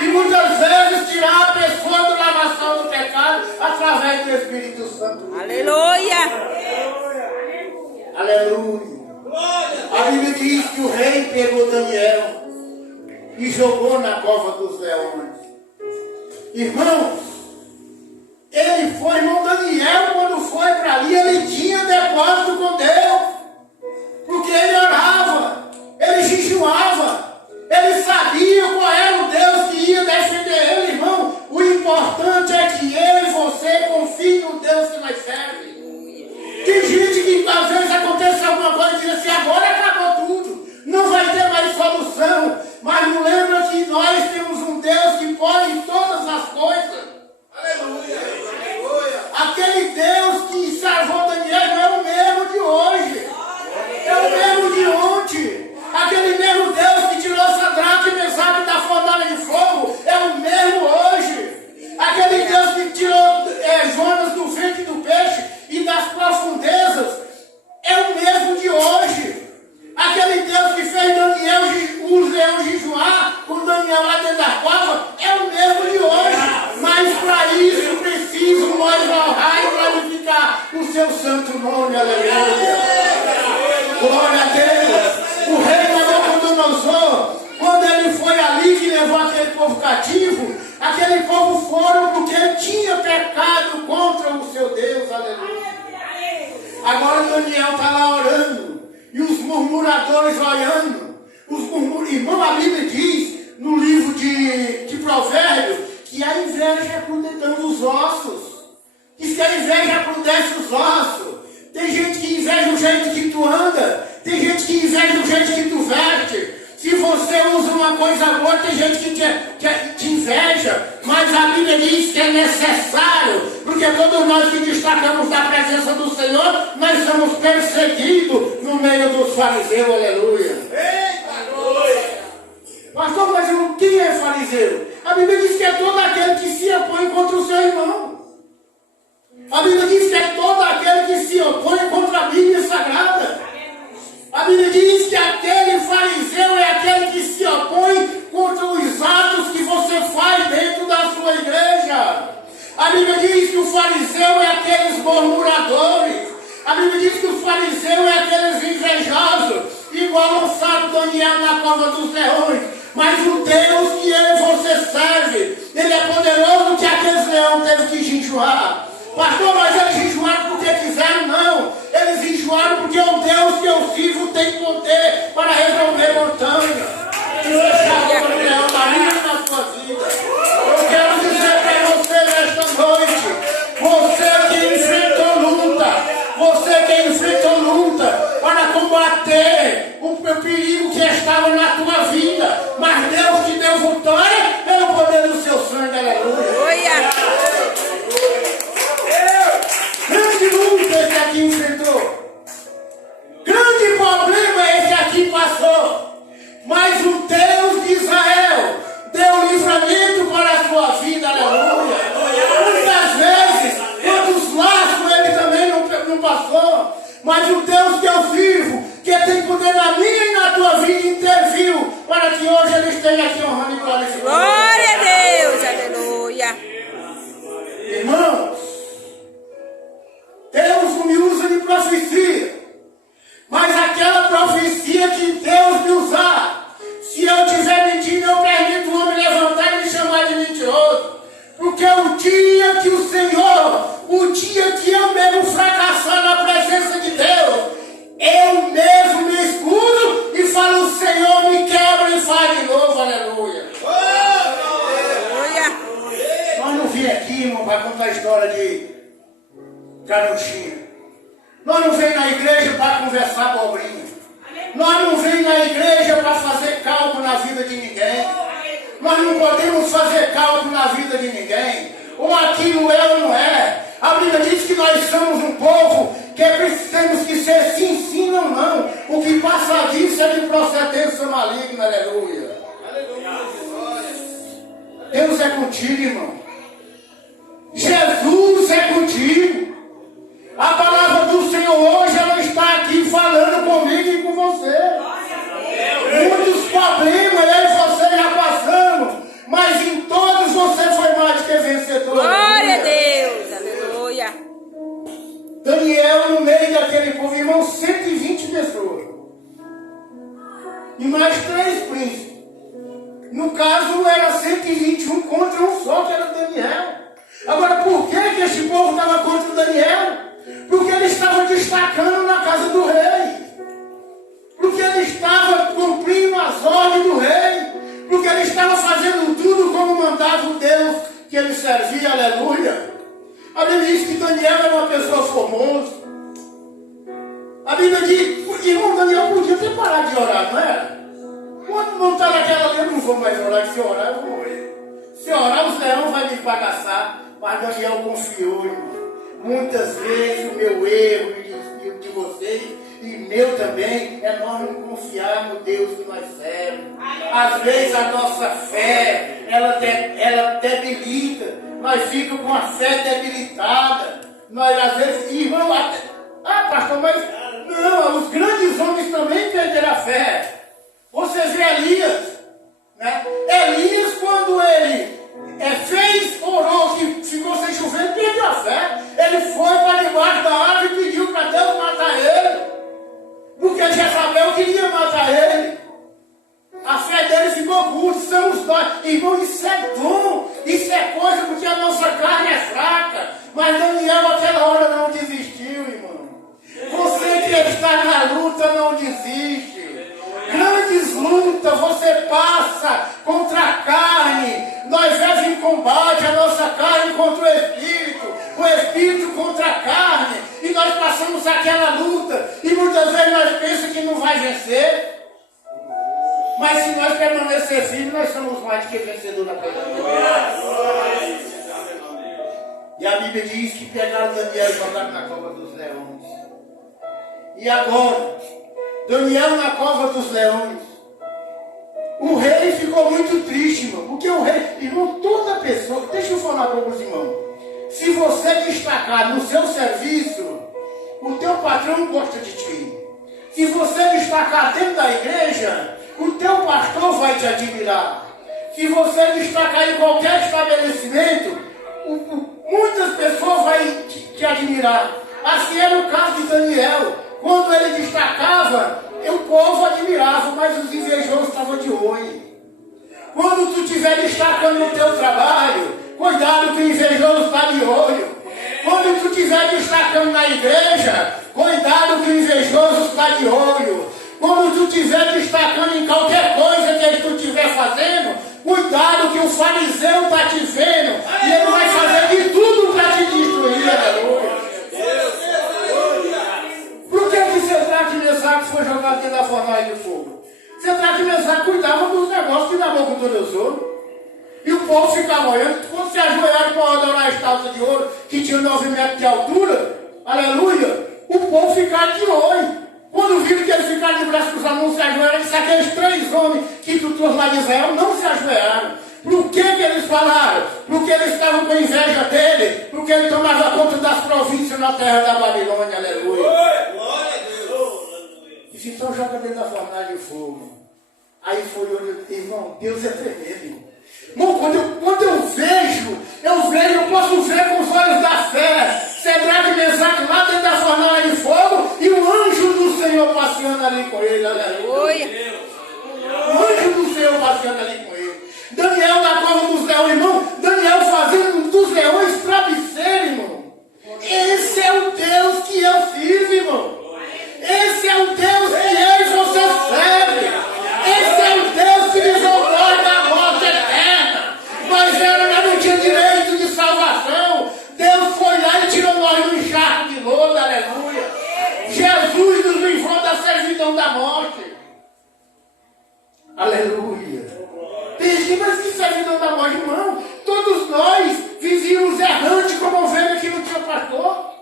E muitas vezes tirar a pessoa da lavação do pecado através do Espírito Santo. Aleluia. Aleluia. A Bíblia diz que o rei pegou Daniel e jogou na cova dos leões. Irmãos, irmão Daniel, quando foi para ali, ele tinha depósito com Deus. Porque ele orava, ele jejuava, ele sabia qual era o Deus que ia defender ele, irmão. O importante é que eu e você confiem no Deus que nós serve. Tem gente que às vezes acontece alguma coisa e diz assim, agora acabou tudo, não vai ter mais solução. Mas não lembra que nós temos um Deus que pode todas as coisas. Aleluia. Aquele Deus que salvou Daniel não é o mesmo de hoje. É o mesmo de ontem. Aquele mesmo Deus que tirou Sadraque e Mesaque da fornalha de fogo é o mesmo hoje. Aquele Deus que tirou Jonas do ventre do peixe e das profundezas é o mesmo de hoje. Aquele Deus que fez Daniel, os leões jejuar com Daniel lá dentro da cova é o mesmo de hoje. Mas para isso preciso nós honrar e glorificar o seu santo nome. Aleluia. Glória a Deus. O rei Nabucodonosor, quando ele foi ali que levou aquele povo cativo, aquele povo foram porque ele tinha pecado contra o seu Deus. Aleluia. Agora Daniel está lá orando e os murmuradores olhando. Irmão, a Bíblia diz no livro de Provérbios que a inveja é prudentando os ossos. Diz que a inveja aprudece os ossos. Tem gente que inveja o jeito que tu anda. Tem gente que inveja o jeito que tu veste. Se você usa uma coisa boa, tem gente que te inveja. Mas a Bíblia diz que é necessário. Porque todos nós que destacamos da presença do Senhor, nós somos perseguidos no meio dos fariseus. Aleluia. Pastor, mas quem é fariseu? A Bíblia diz que é todo aquele que se opõe contra o seu irmão. A Bíblia diz que é todo aquele que se opõe contra a Bíblia Sagrada. A Bíblia diz que aquele fariseu é aquele que se opõe contra os atos que você faz dentro da sua igreja. A Bíblia diz que o fariseu é aqueles murmuradores. A Bíblia diz que o fariseu é aqueles invejosos, igual lançaram Daniel na cova dos leões. Mas o Deus que eu e você serve, Ele é poderoso que aqueles leões teve que jejuar. Pastor, mas eles jejuaram porque quiseram? Não. Eles jejuaram porque o Deus que eu sirvo tem poder para resolver montanha. E deixar o leão marinho na sua vida. Eu quero dizer para você nesta noite, você que enfrentou luta para combater o perigo que estava na tua vida, mas Deus te deu vitória pelo poder do seu sangue. Aleluia. Grande luta esse aqui enfrentou. Grande problema esse aqui passou. Mas o Deus de Israel deu livramento para a sua vida. Aleluia. Muitas vezes, quantos laços ele também não passou. Mas o Deus que eu sirvo, que tem poder na minha e na tua vida, interviu para que hoje ele esteja aqui honrando e glorificando. Glória a Deus. Aleluia. Irmãos, Deus não me usa de profecia, mas aquela profecia que Deus me usar, se eu estiver mentindo, eu permito o homem levantar e me chamar de mentiroso. Porque o dia que o Senhor, o dia que eu mesmo fracassar na presença de Deus, eu mesmo me escudo e falo, Senhor, me quebra e faz de novo. Aleluia. Aleluia. Nós não viemos aqui, irmão, para contar a história de Canuchinha. Nós não vem na igreja para conversar abobrinha. Nós não vem na igreja para fazer cálculo na vida de ninguém. Nós não podemos fazer cálculo na vida de ninguém. Ou aquilo é ou não é. A Bíblia diz que nós somos um povo que temos que ser sim, sim, não, não. O que passa disso é de procedência maligna. Aleluia. Deus é contigo, irmão. Jesus é contigo. A palavra do Senhor hoje, ela está aqui falando comigo e com você. Muitos problemas eu e você já passamos, mas em No caso, era 121 contra um só, que era Daniel. Agora, por que este povo estava contra Daniel? Porque ele estava destacando na casa do rei. Porque ele estava cumprindo as ordens do rei. Porque ele estava fazendo tudo como mandava o Deus que ele servia, aleluia. A Bíblia diz que Daniel era uma pessoa famosa. A Bíblia diz, porque irmão, Daniel podia ter parado de orar, não era? Quando não está naquela hora, eu não vou mais orar, que se orar eu vou morrer. Se orar, os leões vão me bagaçar. Mas Daniel confiou, irmão. Muitas vezes o meu erro de vocês e meu também é nós não confiar no Deus que nós servos. Às vezes a nossa fé, ela debilita. Nós ficamos com a fé debilitada. Nós às vezes, irmão, pastor, mas não, os grandes homens também perderam a fé. Você vê Elias, né? Elias, quando ele orou, que ficou sem chover, ele perdeu a fé. Ele foi para debaixo da árvore e pediu para Deus matar ele. Porque Jezabel queria matar ele. A fé dele ficou curta, somos nós. Irmão, isso é dom, isso é coisa, porque a nossa carne é fraca. Mas Daniel naquela hora não desistiu, irmão. Você que está na luta, não desiste. Grandes lutas você passa contra a carne. Nós vemos em combate a nossa carne contra o espírito contra a carne. E nós passamos aquela luta. E muitas vezes nós pensamos que não vai vencer. Mas se nós permanecer firmes, nós somos mais do que vencedores na coisa de Deus. E a Bíblia diz que pegaram Daniel e jogaram na cova dos leões. E agora, Daniel na cova dos leões. O rei ficou muito triste, irmão. Porque o rei, irmão, toda pessoa, deixa eu falar para os irmãos. Se você destacar no seu serviço, o teu patrão gosta de ti. Se você destacar dentro da igreja, o teu pastor vai te admirar. Se você destacar em qualquer estabelecimento, muitas pessoas vão te admirar. Assim era o caso de Daniel. Quando ele destacava, o povo admirava, mas os invejosos estavam de olho. Quando tu estiver destacando no teu trabalho, cuidado que o invejoso está de olho. Quando tu estiver destacando na igreja, cuidado que o invejoso está de olho. Quando tu estiver destacando em qualquer coisa que tu estiver fazendo, cuidado que o fariseu está te vendo e ele vai fazer de tudo para te destruir. Aleluia. Por que Sedraque e Mesaque foi jogado dentro da fornalha de fogo? Sedraque e Mesaque cuidavam dos negócios que Nabucodonosor. E o povo ficava olhando. Quando se ajoelharam para adorar a estátua de ouro, que tinha 9 metros de altura, aleluia, o povo ficava de olho. Quando viram que eles ficaram de braços cruzados, não se ajoelharam, disse aqueles 3 homens que tu trouxe lá de Israel não se ajoelharam. Por que eles falaram? Porque eles estavam com inveja dele, porque ele tomava conta das províncias na terra da Babilônia, aleluia. Glória a Deus. Disse, então joga dentro da fornalha de fogo. Aí foi, irmão, Deus é tremendo. Irmão, quando eu vejo, eu posso ver com os olhos da fé. Sedraque e Mesaque lá dentro da fornalha de fogo e o anjo do Senhor passeando ali com ele, aleluia. O anjo do Senhor passeando ali com ele. Daniel na cova dos leões, irmão. Daniel fazendo dos leões travesseiro, irmão. Esse é o Deus que eu sirvo, irmão. Esse é o Deus que eu e você serve. Esse é o Deus que nos outorga da morte eterna. Mas ela não tinha direito de salvação. Deus foi lá e tirou nós do encharco de lodo, aleluia. Jesus nos livrou da servidão da morte. Aleluia. Tem mas que servidão da morte, irmão? Todos nós vivíamos errantes como ovelha que não tinha pastor.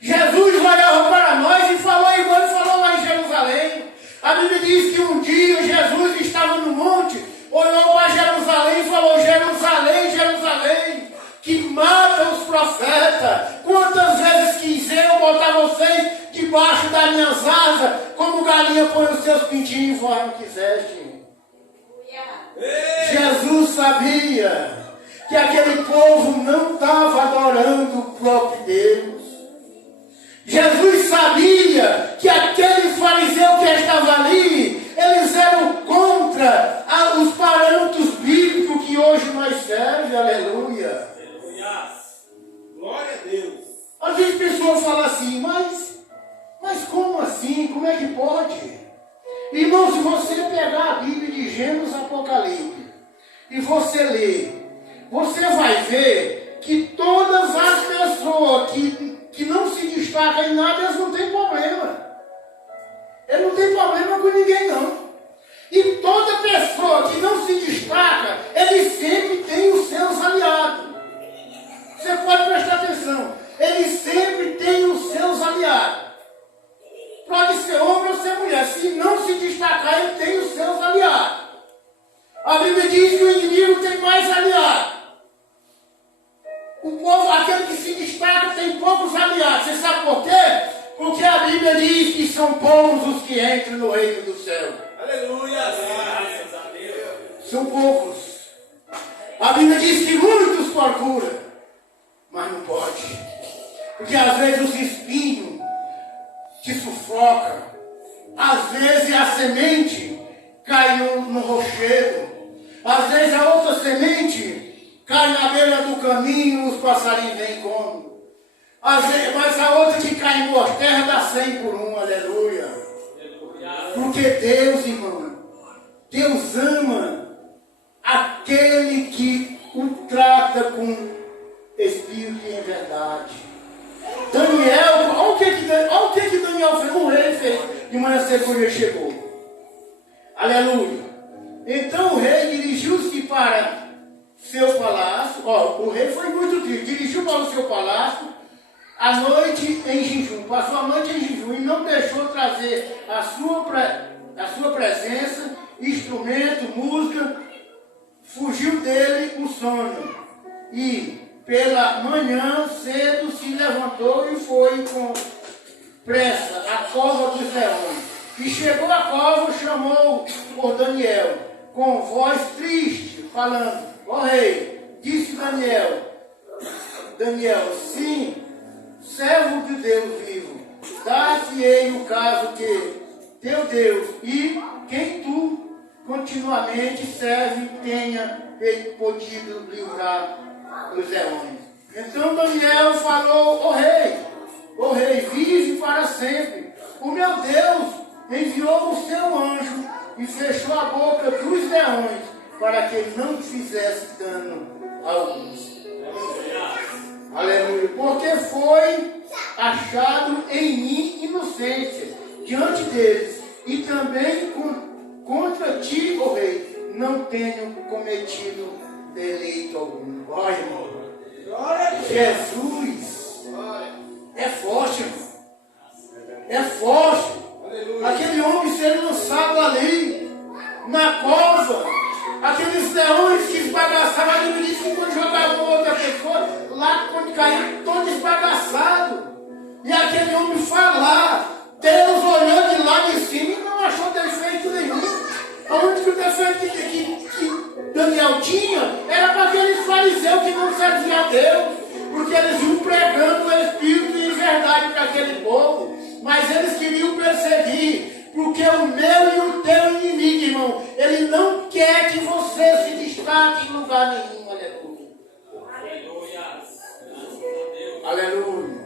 Jesus olhava para nós e falou igual ele falou lá em Jerusalém. A Bíblia diz que um dia Jesus estava no monte, olhou para Jerusalém e falou, Jerusalém, Jerusalém, que mata os profetas. Quantas vezes quiser eu botar vocês debaixo das minhas asas, como galinha põe os seus pintinhos e voar no que quiseste. Jesus sabia que aquele povo não estava adorando o próprio Deus. Jesus sabia que aqueles fariseus que estavam ali, eles eram contra os e você ler, você vai ver que todas as pessoas que não se destacam em nada, eles não têm problema. Eles não têm problema com ninguém, não. E toda pessoa que não se destaca, ele sempre tem os seus aliados. Você pode prestar atenção. Ele sempre tem os seus aliados. Pode ser homem ou ser mulher. Se não se destacar, ele tem os seus aliados. A Bíblia diz que o inimigo tem mais aliados. O povo, aquele que se destaca, tem poucos aliados. Você sabe por quê? Porque a Bíblia diz que são poucos os que entram no reino do céu. Aleluia! Graças a Deus! São poucos. A Bíblia diz que muitos procuram, mas não pode. Porque às vezes os espinhos te sufocam. Às vezes a semente cai no rochedo. Às vezes a outra semente cai na beira do caminho, os passarinhos vêm e comem. Mas a outra que cai em boas terras dá 100 por 1, aleluia. Porque Deus, irmão, Deus ama aquele que o trata com espírito e em verdade. Daniel, olha o que Daniel fez, o rei fez, de manhã cedo quando ele chegou. Aleluia. Então o rei dirigiu-se para seu palácio, o rei foi muito triste, dirigiu para o seu palácio, à noite em jejum, passou a noite em jejum e não deixou trazer a sua presença, instrumento, música, fugiu dele o sono. E pela manhã cedo se levantou e foi com pressa à cova dos leões. E chegou à cova, chamou por Daniel, com voz triste, falando: ó rei, disse Daniel, sim, servo de Deus vivo, dar-te-ei o caso que teu Deus e quem tu continuamente serve tenha podido livrar dos leões. Então Daniel falou: ó rei, vive para sempre. O meu Deus enviou o seu anjo e fechou a boca dos leões para que ele não fizesse dano algum. Aleluia. Porque foi achado em mim inocência diante deles, e também contra ti, ó rei, não tenho cometido delito algum. Olha, irmão. Jesus é forte, irmão. É forte. Aquele homem sendo lançado ali, na cova, aqueles leões que esbagaçavam, a Bíblia diz que quando jogavam outra pessoa, lá quando caía, todo esbagaçado. E aquele homem falar, Deus olhando de lá de cima e não achou defeito nenhum. O único defeito que Daniel tinha era para aqueles fariseus que não serviam a Deus, porque eles iam pregando o Espírito e verdade para aquele povo, mas eles queriam perseguir, porque o meu e o teu inimigo, irmão, ele não quer que você se destaque em lugar nenhum. Aleluia. Aleluia.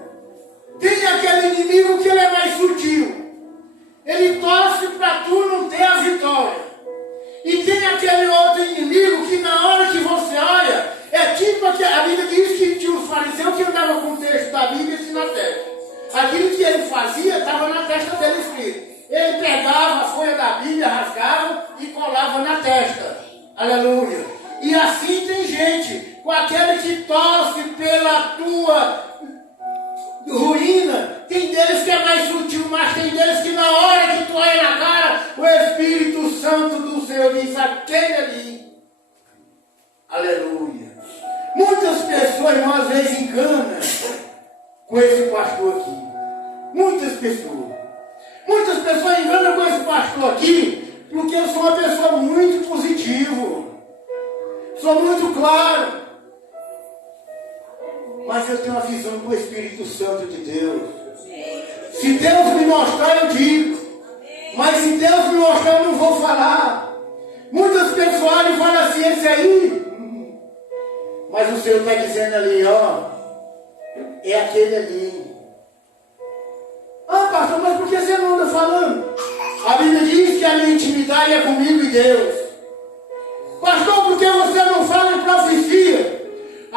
Tem aquele inimigo que ele é mais sutil, ele torce para tu não ter a vitória. E tem aquele outro inimigo que na hora que você olha, é tipo que a Bíblia diz que tinha os fariseus que andavam com o texto da Bíblia assim na testa. Aquilo que ele fazia estava na testa dele escrito. Ele pegava a folha da Bíblia, rasgava e colava na testa. Aleluia. E assim tem gente, com aquele que torce pela tua ruína. Tem deles que é mais sutil, mas tem deles que na hora que tu olha na cara, o Espírito Santo do Senhor diz: aquele ali. Aleluia. Muitas pessoas, irmão, às vezes enganam com esse pastor aqui. Muitas pessoas. Muitas pessoas enganam com esse pastor aqui, porque eu sou uma pessoa muito positiva. Sou muito claro. Mas eu tenho uma visão do Espírito Santo de Deus. Se Deus me mostrar, eu digo. Mas se Deus me mostrar, eu não vou falar. Muitas pessoas olham e falam assim: esse aí. Mas o Senhor está dizendo ali, ó, é aquele ali. Ah, pastor, mas por que você não anda falando? A Bíblia diz que a minha intimidade é comigo e Deus. Pastor, por que você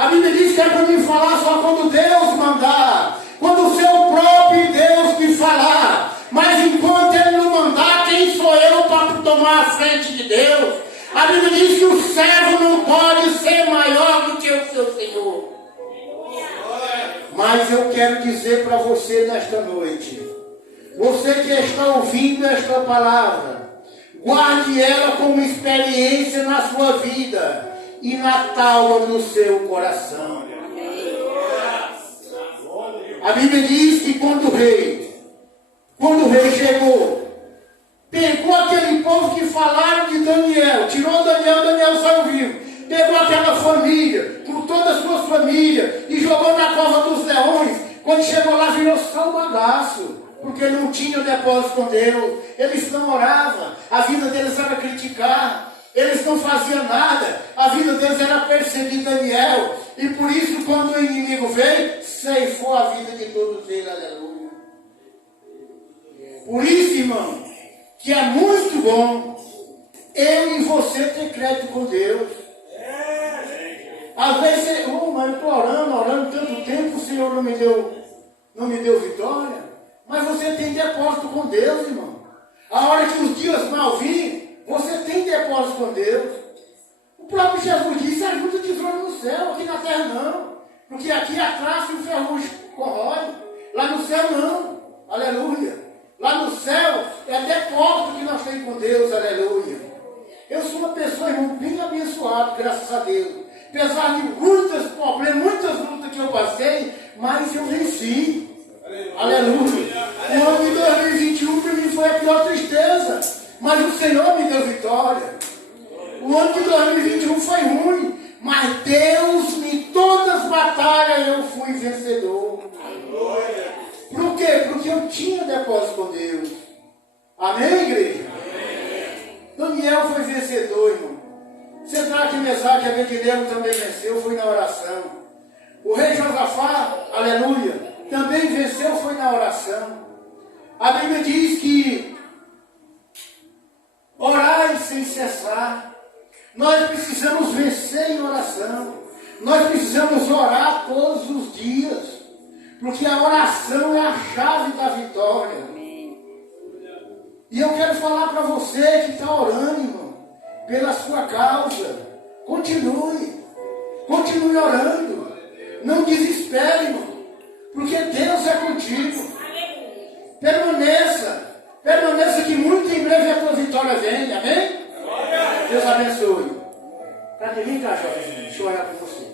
A Bíblia diz que é para mim falar só quando Deus mandar. Quando o seu próprio Deus te falar. Mas enquanto Ele não mandar, quem sou eu para tomar a frente de Deus? A Bíblia diz que o servo não pode ser maior do que o seu Senhor. Mas eu quero dizer para você nesta noite. Você que está ouvindo esta palavra. Guarde ela como experiência na sua vida. E na tábua do seu coração. A Bíblia diz que quando o rei chegou, pegou aquele povo que falaram de Daniel, tirou Daniel saiu vivo, pegou aquela família, com toda a sua família, e jogou na cova dos leões. Quando chegou lá, virou só um bagaço, porque não tinha depósito com Deus, eles não oravam, a vida deles era criticar, eles não faziam nada, a vida deles era perseguir Daniel, e por isso quando o inimigo veio, ceifou a vida de todos eles, aleluia. Por isso, irmão, que é muito bom eu e você ter crédito com Deus. Às vezes você, mas eu estou orando tanto tempo, o Senhor não me deu vitória. Mas você tem depósito com Deus, irmão. A hora que os dias mal virem, você tem depósito com Deus. O próprio Jesus disse, ajuda o tesouro no céu, aqui na terra não. Porque aqui a traça e o ferrugem corrói. Lá no céu não. Aleluia. Lá no céu é depósito que nós temos com Deus, aleluia. Eu sou uma pessoa, irmão, bem abençoada, graças a Deus. Apesar de muitos problemas, muitas lutas que eu passei, mas eu venci. Aleluia. O ano de 2021 para mim foi a pior tristeza, mas o Senhor me deu vitória. O ano de 2021 foi ruim, mas Deus, em todas as batalhas, eu fui vencedor. Por quê? Porque eu tinha depósito com Deus. Amém, igreja? Amém. Daniel foi vencedor, irmão. Sadraque, Mesaque e Abednego também venceu, foi na oração. O rei Josafá, aleluia, também venceu, foi na oração. A Bíblia diz que orai sem cessar. Nós precisamos vencer em oração. Nós precisamos orar todos os dias. Porque a oração é a chave da vitória. E eu quero falar para você que está orando, irmão, pela sua causa. Continue orando. Não desespere, irmão. Porque Deus é contigo. Permaneça que muito em breve a tua vitória vem. Amém? Deus abençoe. Para mim, tá, jovem? Deixa eu orar por você.